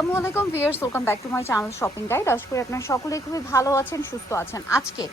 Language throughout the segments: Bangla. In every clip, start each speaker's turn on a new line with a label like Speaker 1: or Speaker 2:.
Speaker 1: আসসালামু আলাইকুম welcome back to my channel shopping guide. আশা করি আপনারা সকলেই খুবই ভালো আছেন সুস্থ আছেন। আজকে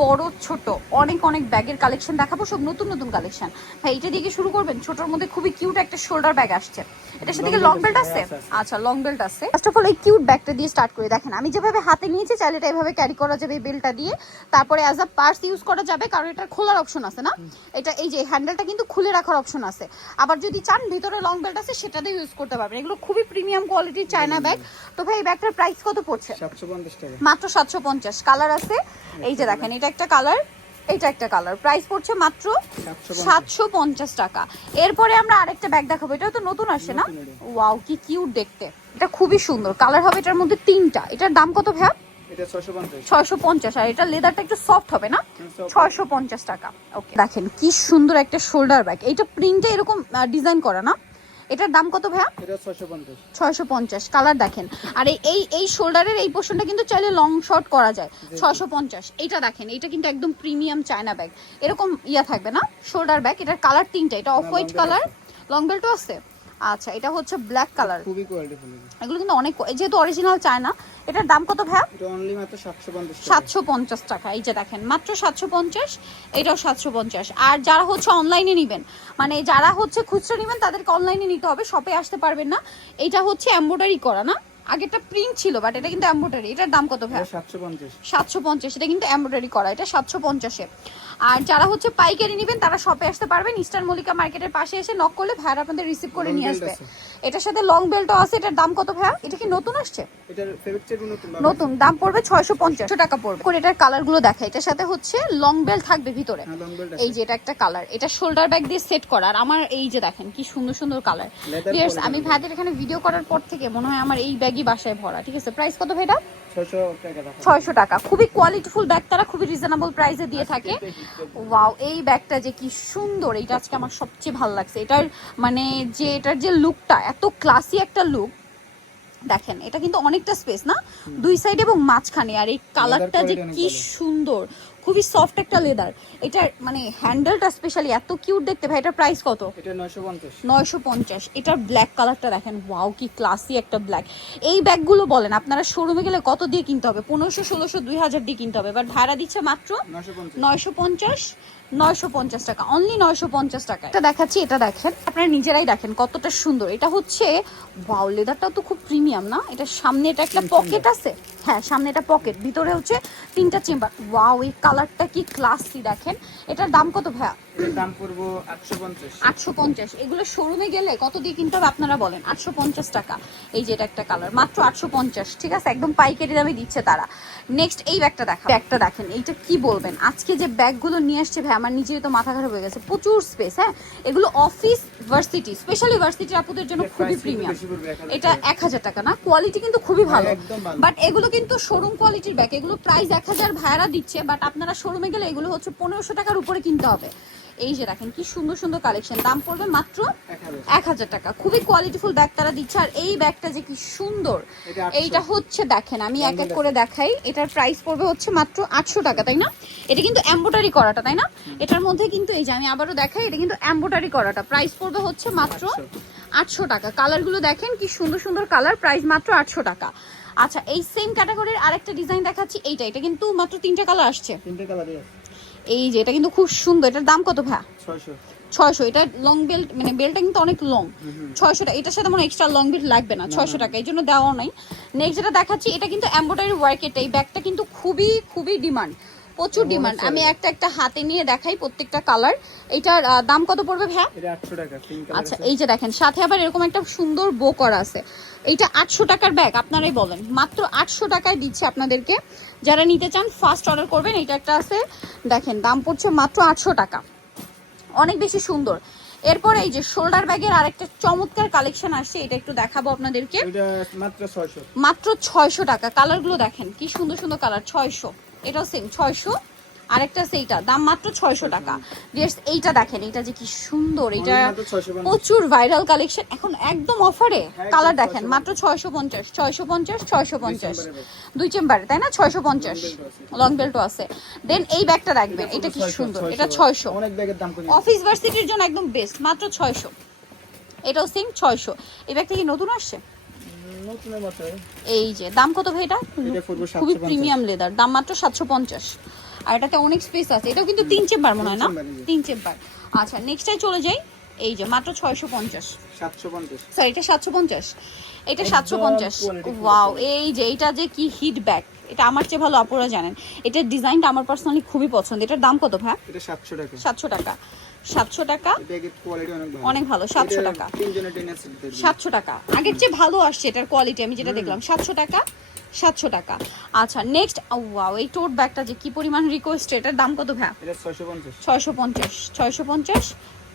Speaker 1: বড় ছোট অনেক অনেক ব্যাগের কালেকশন দেখাবো সব নতুন নতুন কালেকশন ভাই এটা দিয়ে শুরু করবেন? ছোটর মধ্যে খুবই কিউট একটা শোল্ডার ব্যাগ আসছে। এটার সাথে কি লং বেল্ট আছে? আচ্ছা লং বেল্ট আছে। ফার্স্ট অফ অল এই কিউট ব্যাগটা দিয়ে স্টার্ট করে। দেখেন আমি যেভাবে হাতে নিয়েছি চাইলে এটা এভাবে ক্যারি করা যাবে এই বেল্টটা দিয়ে। তারপরে অ্যাজ আ পার্স ইউজ করা যাবে কারণ এটা খোলার অপশন আছে না? এটা এই যে হ্যান্ডেলটা কিন্তু খুলে রাখার অপশন আছে। আবার যদি চান ভিতরে লং বেল্ট আছে সেটা দিয়ে ইউজ করতে পারবেন। এগুলো খুবই প্রিমিয়াম কোয়ালিটির চায়না ব্যাগ। তো ভাই এই ব্যাগটার প্রাইস কত পড়ছে? মাত্র সাতশো পঞ্চাশ। কালার আছে? এই যে দেখেন এটা একটা কালার এটা একটা কালার প্রাইস পড়ছে মাত্র সাতশো পঞ্চাশ। টাকা। এরপরে আমরা আরেকটা ব্যাগ দেখাবো। এটাও তো নতুন আসে না? ওয়াও কি কিউট দেখতে। এটা খুবই সুন্দর। কালার হবে এটার মধ্যে তিনটা। এটার দাম কত
Speaker 2: এটা পঞ্চাশ।
Speaker 1: ছয়শো পঞ্চাশ। আর এটা লেদারটা একটু সফট হবে না? ছয়শো পঞ্চাশ টাকা। ওকে দেখেন কি সুন্দর একটা শোল্ডার ব্যাগ এটা প্রিন্টে এরকম ডিজাইন করা না? এটার দাম কত ভাইয়া? ছয়শো পঞ্চাশ। কালার দেখেন। আর এই- এই এই শোল্ডারের এই পোর্শনটা কিন্তু চাইলে লং শর্ট করা যায়। ছয়শো পঞ্চাশ এটা দেখেন এটা কিন্তু একদম প্রিমিয়াম চায়না ব্যাগ এরকম ইয়া থাকবে না? শোল্ডার ব্যাগ এটার কালার তিনটা এটা অফ হোয়াইট কালার লং বেল্টও আছে? আচ্ছা এটা হচ্ছে ব্ল্যাক কালার
Speaker 2: খুবই কোয়ালিটিফুল
Speaker 1: এগুলো। কিন্তু অনেক যেহেতু অরিজিনাল চায় না এটার দাম কত ভাইয়া?
Speaker 2: এটা অনলি মাত্র সাতশো পঞ্চাশ টাকা।
Speaker 1: এই যে দেখেন মাত্র সাতশো পঞ্চাশ এটাও সাতশো পঞ্চাশ। আর যারা হচ্ছে অনলাইনে নেবেন মানে যারা হচ্ছে খুচরো নেবেন তাদেরকে অনলাইনে নিতে হবে শপে আসতে পারবেন না। এটা হচ্ছে এম্ব্রয়ডারি করা না? আগেরটা প্রিন্ট ছিল বাট এটা কিন্তু এম্ব্রয়ডারি এটার দাম কত ভাই
Speaker 2: এটা সাতশো পঞ্চাশ।
Speaker 1: সাতশো পঞ্চাশ এটা কিন্তু এমব্রয়ডারি করা এটা সাতশো পঞ্চাশে। আর যারা হচ্ছে পাইকারি নেবেন তারা শপে আসতে পারবেন। ইস্টার্ন মল্লিকা মার্কেটের পাশে এসে নক করলে ভাইয়ার আপনাদের রিসিভ করে নিয়ে আসবে। এটার সাথে লং বেল্টও আছে এটার দাম কত ভাইয়া? এটা কি নতুন আসছে?
Speaker 2: নতুন
Speaker 1: নতুন দাম পড়বে ছয়শো পঞ্চাশ টাকা পড়বে। এটার কালারগুলো দেখা এটার সাথে হচ্ছে লং বেল্ট থাকবে ভিতরে।
Speaker 2: হ্যাঁ
Speaker 1: এই যে এটা একটা কালার এটা শোল্ডার ব্যাগ দিয়ে সেট করা। আর আমার এই যে দেখেন কি সুন্দর সুন্দর কালার আমি ভাইদের এখানে ভিডিও করার পর থেকে মনে হয় আমার এই ব্যাগই বাসায় ভরা ঠিক আছে? প্রাইস কত ভাইটা?
Speaker 2: ছয়শো টাকা
Speaker 1: খুবই কোয়ালিটিফুল ব্যাগ তারা খুবই রিজনেবল প্রাইসে দিয়ে থাকে। ওয়াও এই ব্যাগটা যে কি সুন্দর এইটা আজকে আমার সবচেয়ে ভালো লাগছে। এটার মানে যে এটার যে লুকটা এত ক্লাসি একটা লুক দেখেন এটা কিন্তু অনেকটা স্পেস না? দুই সাইড এবং মাঝখানে আর এই কালারটা যে কি সুন্দর। খুবই সফট একটা লেদার এটা মানে হ্যান্ডেলটা স্পেশালি এত কিউট দেখতে ভাই এটার প্রাইস কত?
Speaker 2: এটা নয়শো পঞ্চাশ।
Speaker 1: এটার ব্ল্যাক কালারটা দেখেন ওয়াও কি ক্লাসি একটা ব্ল্যাক এই ব্যাগগুলো বলেন আপনারা শোরুমে গেলে কত দিয়ে কিনতে হবে? পনেরোশো ষোলোশো দুই হাজার দিয়ে কিনতে হবে। বাট ভাড়া দিচ্ছে মাত্র
Speaker 2: নয়শো পঞ্চাশ।
Speaker 1: নয়শো পঞ্চাশ টাকা অনলি নয়শো পঞ্চাশ টাকা এটা দেখাচ্ছি এটা দেখেন। আপনারা নিজেরাই দেখেন কতটা সুন্দর। এটা হচ্ছে ওয়াও লেদারটাও তো খুব প্রিমিয়াম না? এটা সামনে এটা একটা পকেট আছে? হ্যাঁ সামনে এটা পকেট ভিতরে হচ্ছে তিনটা চেম্বার ওয়াও এই কালারটা কি ক্লাসি দেখেন। এটার দাম কত ভাইয়া?
Speaker 2: দাম পড়ব আটশো পঞ্চাশ।
Speaker 1: আটশো পঞ্চাশ। এগুলো শোরুমে গেলে কত দিয়ে কিনতে হবে আপনারা বলেন? আটশো পঞ্চাশ টাকা। এই যে এটা একটা কালার মাত্র আটশো পঞ্চাশ। ঠিক আছে? একদম পাইকারি দামে দিচ্ছে তারা। নেক্সট এই ব্যাগটা দেখা ব্যাগটা দেখেন এইটা কি বলবেন? আজকে যে ব্যাগগুলো নিয়ে আসছে ভাই আমার নিজেরই তো মাথা খারাপ হয়ে গেছে। প্রচুর স্পেস হ্যাঁ? এগুলো অফিস ভার্সিটি স্পেশালি ভার্সিটি আপুদের জন্য খুবই প্রিমিয়াম
Speaker 2: বেশি পড়বে, 1000
Speaker 1: এটা এক হাজার টাকা না? কোয়ালিটি কিন্তু খুবই ভালো।
Speaker 2: হ্যাঁ, ভালো।
Speaker 1: বাট এগুলো কিন্তু শোরুম কোয়ালিটির ব্যাগ। এগুলো প্রাইস এক হাজার ভাড়া দিচ্ছে বাট আপনারা শোরুমে গেলে এগুলো হচ্ছে পনেরোশো টাকার উপরে কিনতে হবে। এই যে দেখেন কি সুন্দর সুন্দর কালেকশন দাম পড়বে মাত্র
Speaker 2: এক হাজার
Speaker 1: টাকা। খুবই কোয়ালিটিফুল ব্যাগ তারা দিচ্ছে। আর এই ব্যাগটা যে কি সুন্দর এইটা হচ্ছে দেখেন আমি এক এক করে দেখাই। এটার প্রাইস পড়বে হচ্ছে মাত্র আটশো টাকা তাই না? এটা কিন্তু এম্বোটারি করাটা তাই না? এটার মধ্যে কিন্তু এই যে আমি আবারও দেখাই এটা কিন্তু এম্বোটারি করাটা। প্রাইস পড়বে হচ্ছে মাত্র আটশো। টাকা। কালারগুলো দেখেন কি সুন্দর সুন্দর কালার প্রাইস মাত্র আটশো টাকা। আচ্ছা এই সেম ক্যাটাগরির আরেকটা ডিজাইন দেখাচ্ছি এইটা। এটা কিন্তু মাত্র তিনটা কালার আসছে।
Speaker 2: তিনটে কালারই আছে।
Speaker 1: এই যে এটা কিন্তু খুব সুন্দর। এটার দাম কত ভাই
Speaker 2: ছয়শো।
Speaker 1: এটা লং বেল্ট মানে বেল্টটা কিন্তু অনেক লং ছয়শো টাকা এটার সাথে মনে এক্সট্রা লং বেল্ট লাগবে না। ছয়শো টাকা। এই জন্য দেওয়াও নাই। নেক্সট যেটা দেখাচ্ছি এটা কিন্তু এম্ব্রয়ডারি ওয়ার্কের এই ব্যাগটা কিন্তু খুবই খুবই ডিমান্ড প্রচুর ডিমান্ড আমি একটা একটা হাতে নিয়ে দেখাই প্রত্যেকটা কালার এটার দাম কত পড়বে ভাইয়া? আচ্ছা এই যে দেখেন সাথে আবার এরকম একটা সুন্দর বো করা আছে। এইটা আটশো টাকার ব্যাগ আপনারাই বলেন। মাত্র আটশো টাকায় দিচ্ছে আপনাদেরকে। যারা নিতে চান ফার্স্ট অর্ডার করবেন। এটা একটা আছে দেখেন দাম পড়ছে মাত্র আটশো টাকা। অনেক বেশি সুন্দর। এরপর এই যে শোল্ডার ব্যাগের আরেকটা চমৎকার কালেকশন আসছে এটা একটু দেখাবো আপনাদেরকে।
Speaker 2: মাত্র ছয়শো।
Speaker 1: মাত্র ছয়শো টাকা। কালারগুলো দেখেন কি সুন্দর সুন্দর কালার ছয়শো। এটাও সেম ছয়শো। আরেকটা এইটা দাম মাত্র ছয়শো টাকা। Viewers, এইটা দেখেন এটা যে কি সুন্দর এটা
Speaker 2: Only মাত্র 650
Speaker 1: প্রচুর ভাইরাল কালেকশন এখন একদম অফারে কালার দেখেন মাত্র ছয়শো পঞ্চাশ ছয়শো পঞ্চাশ ছয়শো পঞ্চাশ। দুই চেম্বারে তাই না? ছয়শো পঞ্চাশ। লং বেল্টও আছে। দেন এই ব্যাগটা রাখবেন এটা কি সুন্দর এটা ছয়শো। অফিস ভার্সিটির জন্য একদম বেস্ট মাত্র ছয়শো। এটাও সেম ছয়শো। এই ব্যাগটা কি নতুন আসছে? এই যে দাম কত ভাই এটা? খুবই প্রিমিয়াম লেদার দাম মাত্র সাতশো পঞ্চাশ। আর এটাতে অনেক স্পেস আছে। এটাও কিন্তু তিন চেম্বার মনে হয় না?
Speaker 2: তিন চেম্বার,
Speaker 1: আচ্ছা নেক্সটে চলে যাই। এই যে মাত্র ছয়শো পঞ্চাশ।
Speaker 2: সাতশো পঞ্চাশ।
Speaker 1: স্যার এটা সাতশো পঞ্চাশ। এটা সাতশো পঞ্চাশ। ওয়াও এই যে এটা যে কি হিট ব্যাগ এটা আমার চেয়ে ভালো আপুরা জানেন। এটার ডিজাইনটা আমার পার্সোনালি খুবই পছন্দ। এটার দাম কত ভাই
Speaker 2: এটা সাতশো টাকা।
Speaker 1: সাতশো টাকা। সাতশো টাকা।
Speaker 2: অনেক ভালো।
Speaker 1: সাতশো 700 টাকা। সাতশো টাকা। আগের চেয়ে ভালো আসছে এটার কোয়ালিটি আমি যেটা দেখলাম। সাতশো টাকা সাতশো টাকা। আচ্ছা নেক্সট ওয়াও এই টোট ব্যাগটা যে কি পরিমাণ রিকোয়েস্ট এটার দাম কত ভাই
Speaker 2: এটা ছয়শো পঞ্চাশ
Speaker 1: ছয়শো পঞ্চাশ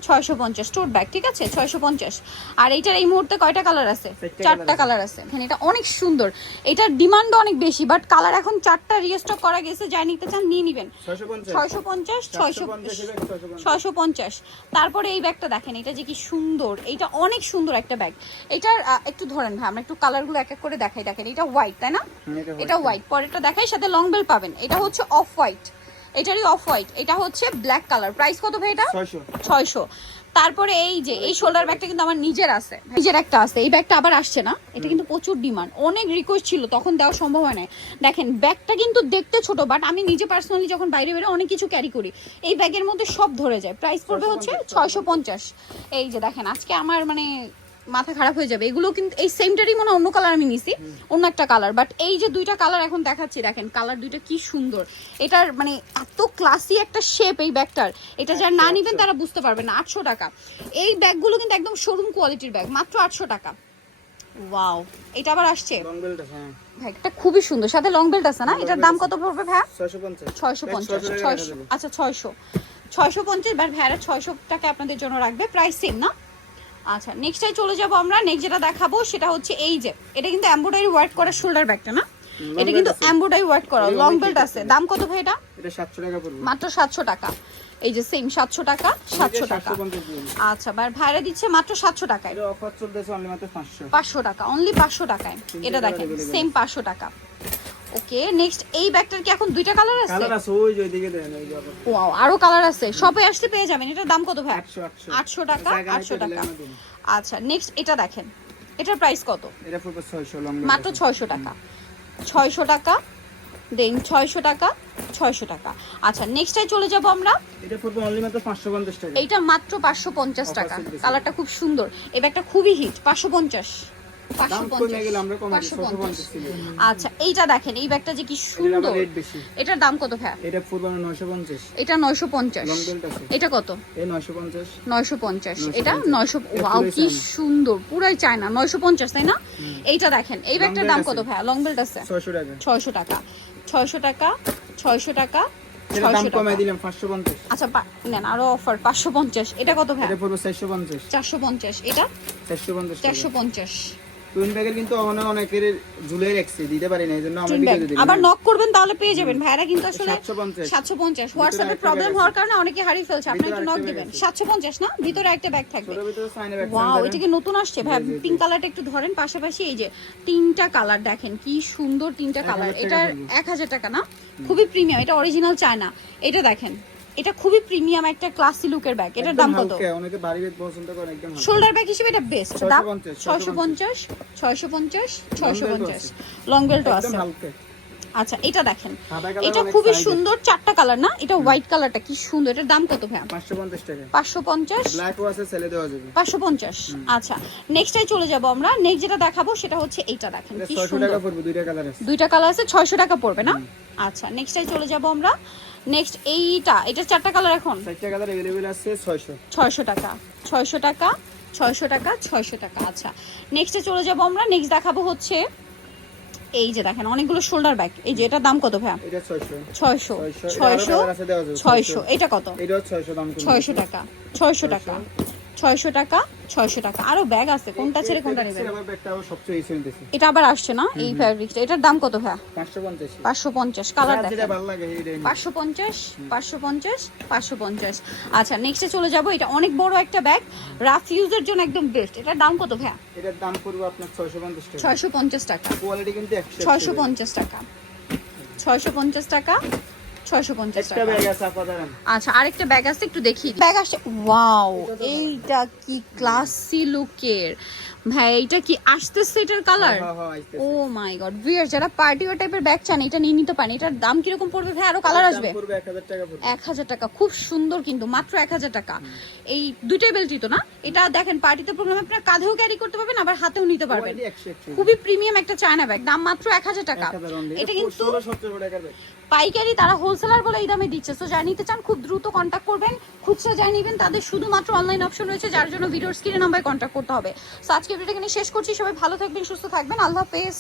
Speaker 1: ছয়শো পঞ্চাশ। টোট ব্যাগ ঠিক আছে? ছয়শো পঞ্চাশ। আর এইটার এই মুহূর্তে কয়টা কালার আছে?
Speaker 2: চারটা
Speaker 1: কালার আছে। এখানে এটা অনেক সুন্দর। এটার ডিমান্ড অনেক বেশি বাট কালার এখন চারটা রিস্টক করা গেছে যাই নিতে চান নিয়ে নিবেন।
Speaker 2: ছয়শো পঞ্চাশ।
Speaker 1: ছয়শো ছয়শো
Speaker 2: পঞ্চাশ
Speaker 1: তারপরে এই ব্যাগটা দেখেন এটা যে কি সুন্দর। এটা অনেক সুন্দর একটা ব্যাগ এটার একটু ধরেন ভাই আমরা একটু কালারগুলো এক এক করে দেখাই। দেখেন এটা হোয়াইট তাই না?
Speaker 2: এটা
Speaker 1: এটা হোয়াইট পরেরটা দেখাই সাথে লং বেল পাবেন। এটা হচ্ছে অফ হোয়াইট এটারই অফ হোয়াইট এটা হচ্ছে ব্ল্যাক কালার প্রাইস কত ভাই এটা?
Speaker 2: ছয়শো।
Speaker 1: তারপরে এই যে এই শোল্ডার ব্যাগটা কিন্তু আমার নিজের আছে। নিজের একটা আছে। এই ব্যাগটা আবার আসছে না। এটা কিন্তু প্রচুর ডিমান্ড অনেক রিকোয়েস্ট ছিল তখন দেওয়া সম্ভব হয় না দেখেন ব্যাগটা কিন্তু দেখতে ছোট বাট আমি নিজে পার্সোনালি যখন বাইরে বেরো অনেক কিছু ক্যারি করি। এই ব্যাগের মধ্যে সব ধরে যায়। প্রাইস পড়বে হচ্ছে ছয়শো পঞ্চাশ। এই যে দেখেন আজকে আমার মানে মাথা খারাপ হয়ে যাবে। এগুলো কিন্তু এই সেমটারই মনে অন্য কালার আমি নিছি। অন্য একটা কালার বাট এই যে দুইটা কালার এখন দেখাচ্ছি দেখেন কালার দুইটা কি সুন্দর। এটার মানে এত ক্লাসি একটা শেপ এই ব্যাগটার। এটা যারা না নিবেন তারা বুঝতে পারবে না আটশো টাকা। এই ব্যাগগুলো কিন্তু একদম শোরুম কোয়ালিটির ব্যাগ মাত্র আটশো টাকা। ওয়াও এটা আবার আসছে। ব্যাগটা খুবই সুন্দর। সাথে লং বেল্ট আছে না? এটার দাম কত পড়বে ভাই
Speaker 2: ছয়শো পঞ্চাশ।
Speaker 1: ছয়শো পঞ্চাশ ছয়শো। আচ্ছা ছয়শো। ছয়শো পঞ্চাশ বার ভ্যারা ছয়শো টাকা আপনাদের জন্য রাখবে। প্রাইস সেম না? আচ্ছা নেক্সটে চলে যাব আমরা। নেক্সট যেটা দেখাবো সেটা হচ্ছে এই যে এটা কিন্তু এমব্রয়ডারি ওয়ার্ক করা শোল্ডার ব্যাগটা না? এটা কিন্তু। এমব্রয়ডারি ওয়ার্ক করা লং বেল্ট আছে। দাম কত ভাই এটা?
Speaker 2: এটা সাতশো টাকা পড়বে।
Speaker 1: মাত্র সাতশো টাকা। এই যে সেম সাতশো টাকা সাতশো টাকা। আচ্ছা বার ভাইরা দিচ্ছে মাত্র সাতশো টাকায়।
Speaker 2: এটা অফার চলতেছে অনলি মাত্র পাঁচশো।
Speaker 1: পাঁচশো টাকা অনলি পাঁচশো টাকায়। এটা দেখেন সেম পাঁচশো টাকা। ওকে নেক্সট এই ব্যাগটার কি এখন দুইটা কালার আছে?
Speaker 2: কালার আছে ওই যে ওইদিকে দেন ওই
Speaker 1: ওয়াও আরও কালার আছে। শপে আসতে পেয়ে যাবেন। এটার দাম কত ভাই?
Speaker 2: 800
Speaker 1: 800 টাকা
Speaker 2: 800
Speaker 1: টাকা। আচ্ছা নেক্সট এটা দেখেন। এটার প্রাইস কত?
Speaker 2: এটা পড়বে 600 লং
Speaker 1: মাত্র 600 টাকা। 600 টাকা দেন 600 টাকা 600 টাকা। আচ্ছা নেক্সটটাই চলে যাব আমরা।
Speaker 2: এটা পড়বে অনলি মাত্র 550 টাকা।
Speaker 1: এটা মাত্র
Speaker 2: 550
Speaker 1: টাকা। কালারটা খুব সুন্দর। এই ব্যাগটা খুবই হিট
Speaker 2: 550
Speaker 1: আচ্ছা এইটা দেখেন এই ব্যাগটা যে কি সুন্দর। এটার দাম কত ভাই
Speaker 2: এটা নয়শো পঞ্চাশ।
Speaker 1: এটা নয়শো পঞ্চাশ।
Speaker 2: লং বেল্ট আছে।
Speaker 1: এটা কত?
Speaker 2: এই নয়শো পঞ্চাশ।
Speaker 1: নয়শো পঞ্চাশ।
Speaker 2: 950
Speaker 1: এটা নয়শো
Speaker 2: এটা
Speaker 1: ওয়াও কি সুন্দর পুরাই চায়না নয়শো পঞ্চাশ তাই না? এইটা দেখেন এই ব্যাগটার দাম কত ভাই লং বেল্ট আছে।
Speaker 2: ছয়শো টাকা।
Speaker 1: ছয়শো টাকা। ছয়শো টাকা ছয়শো টাকা আচ্ছা নেন আরও অফার পাঁচশো পঞ্চাশ। এটা কত ভাই
Speaker 2: চারশো পঞ্চাশ।
Speaker 1: এটা?
Speaker 2: চারশো পঞ্চাশ। টুইন ব্যাগের কিন্তু অনেক অনেকের ঝুলে রাখছে দিতে পারি না এই আমরা ভিডিও দিই
Speaker 1: আবার নক করবেন তাহলে পেয়ে যাবেন। ভাইরা কিন্তু আসলে
Speaker 2: সাতশো পঞ্চাশ।
Speaker 1: সাতশো পঞ্চাশ। হোয়াটসঅ্যাপে প্রবলেম হওয়ার কারণে অনেকে হারিয়ে ফেলছে। আপনি একটু নক দিবেন।
Speaker 2: আছে।
Speaker 1: সাতশো পঞ্চাশ না? ভিতরে একটা ব্যাগ থাকবে। ওয়াও এটা কি নতুন আসছে? ভাই। পিঙ্ক কালারটা একটু ধরেন। পাশাপাশি এই যে তিনটা কালার দেখেন কি সুন্দর তিনটা কালার
Speaker 2: 1000
Speaker 1: এক হাজার টাকা না? খুবই প্রিমিয়াম এটা অরিজিনাল চায়না। এটা দেখেন এটা খুবই প্রিমিয়াম একটা ক্লাসি লুকের ব্যাগ এটার দাম কত?
Speaker 2: অনেকে ভারী ব্যাগ পছন্দ করে একদম।
Speaker 1: শোল্ডার ব্যাগ হিসেবে এটা বেস্ট দাম
Speaker 2: 650,
Speaker 1: ছয়শো পঞ্চাশ। ছয়শো পঞ্চাশ ছয়শো
Speaker 2: belt ও
Speaker 1: পঞ্চাশ।
Speaker 2: আছে।
Speaker 1: লং বেল্টও আছে। আচ্ছা এটা দেখেন। এটা খুবই সুন্দর চারটা কালার না? এটা হোয়াইট কালারটা কি সুন্দর। এটার দাম কত ভাই
Speaker 2: পাঁচশো পঞ্চাশ টাকা।
Speaker 1: পাঁচশো পঞ্চাশ?
Speaker 2: ব্ল্যাকও আছে ছেলে দেওয়া যাবে।
Speaker 1: পাঁচশো পঞ্চাশ। আচ্ছা নেক্সটাই চলে যাব আমরা। নেক্সট যেটা দেখাবো সেটা হচ্ছে এইটা দেখেন কি সুন্দর।
Speaker 2: টাকা পড়বে দুইটা কালার আছে।
Speaker 1: দুইটা কালার আছে ছয়শো টাকা পড়বে না? আচ্ছা নেক্সটাই চলে যাব আমরা। নেক্সট এইটা। এটা চারটা কালার এখন?
Speaker 2: চারটা কালার अवेलेबल আছে ছয়শো।
Speaker 1: ছয়শো টাকা। ছয়শো টাকা ছয়শো টাকা ছয়শো টাকা। আচ্ছা নেক্সটে চলে যাব আমরা। নেক্সট দেখাবো হচ্ছে এই যে দেখেন অনেকগুলো শোল্ডার ব্যাগ এই যে এটার দাম কত ভাইয়া?
Speaker 2: এটা ছয়শো।
Speaker 1: ছয়শো।
Speaker 2: ছয়শো।
Speaker 1: ছয়শো?
Speaker 2: কালার আছে দেওয়া যাবে
Speaker 1: ছয়শো। এটা কত?
Speaker 2: এটা 600 দাম কমবে।
Speaker 1: ছয়শো টাকা। ছয়শো টাকা। ছয়শো টাকা ছয়শো টাকা। আরও ব্যাগ আছে কোনটা ছেড়ে কোনটা নেবেন? এটা আবার আসছে না? এই ফ্যাব্রিকটা এটার দাম কত ভাইয়া?
Speaker 2: পাঁচশো পঞ্চাশ।
Speaker 1: কালার। পাঁচশো পঞ্চাশ পাঁচশো পঞ্চাশ পাঁচশো পঞ্চাশ। আচ্ছা নেক্সটে চলে যাব। এটা অনেক বড় একটা ব্যাগ রাফ ইউজের জন্য একদম বেস্ট এটার দাম কত ভাইয়া?
Speaker 2: এটার দাম পড়বে আপনার ছয়শো পঞ্চাশ টাকা।
Speaker 1: ছয়শো পঞ্চাশ টাকা।
Speaker 2: কোয়ালিটি কিন্তু
Speaker 1: ছয়শো পঞ্চাশ টাকা। ছয়শো পঞ্চাশ টাকা ছয়শো পঞ্চাশ টাকা।
Speaker 2: আছে
Speaker 1: আচ্ছা আরেকটা ব্যাগ আছে একটু দেখি ব্যাগ আসছে ওয়াও এইটা কি ক্লাসি লুকের ভাই এইটা কি আসতেছে এটার কালার। ও মাই গড ভিয়ার যারা পার্টি ওয়ার টাইপের ব্যাগ চান এটা নিয়ে নিতে পারেন। এটার দাম কীরকম পড়বে ভাই? আরও কালার আসবে
Speaker 2: দাম পড়বে 1000 টাকা পড়বে।
Speaker 1: এক হাজার টাকা খুব সুন্দর কিন্তু মাত্র এক হাজার টাকা। এই দুইটাই বেল্টই তো না? এটা দেখেন পার্টিতে প্রোগ্রামে আপনার কাঁধেও ক্যারি করতে পারবেন আবার হাতেও নিতে পারবেন।
Speaker 2: কোয়ালিটি 100 100
Speaker 1: খুবই প্রিমিয়াম একটা চায়না ব্যাগ দাম মাত্র এক হাজার টাকা। এটা কিন্তু
Speaker 2: 16 17 টাকার ব্যাগ
Speaker 1: পাইকারি তারা হোলসেলার বলে এই দামে দিচ্ছে। সো যারা নিতে চান, খুব দ্রুত কন্ট্যাক্ট করবেন, খুচরা যারা নিবেন। তাদের শুধুমাত্র অনলাইন অপশন রয়েছে, যার জন্য ভিডিওর স্ক্রিনে নাম্বারে কন্ট্যাক্ট করতে হবে। সো আজকে ভিডিওটা এখানে শেষ করছি। সবাই ভালো থাকবেন, সুস্থ থাকবেন। আল্লাহ হাফেজ।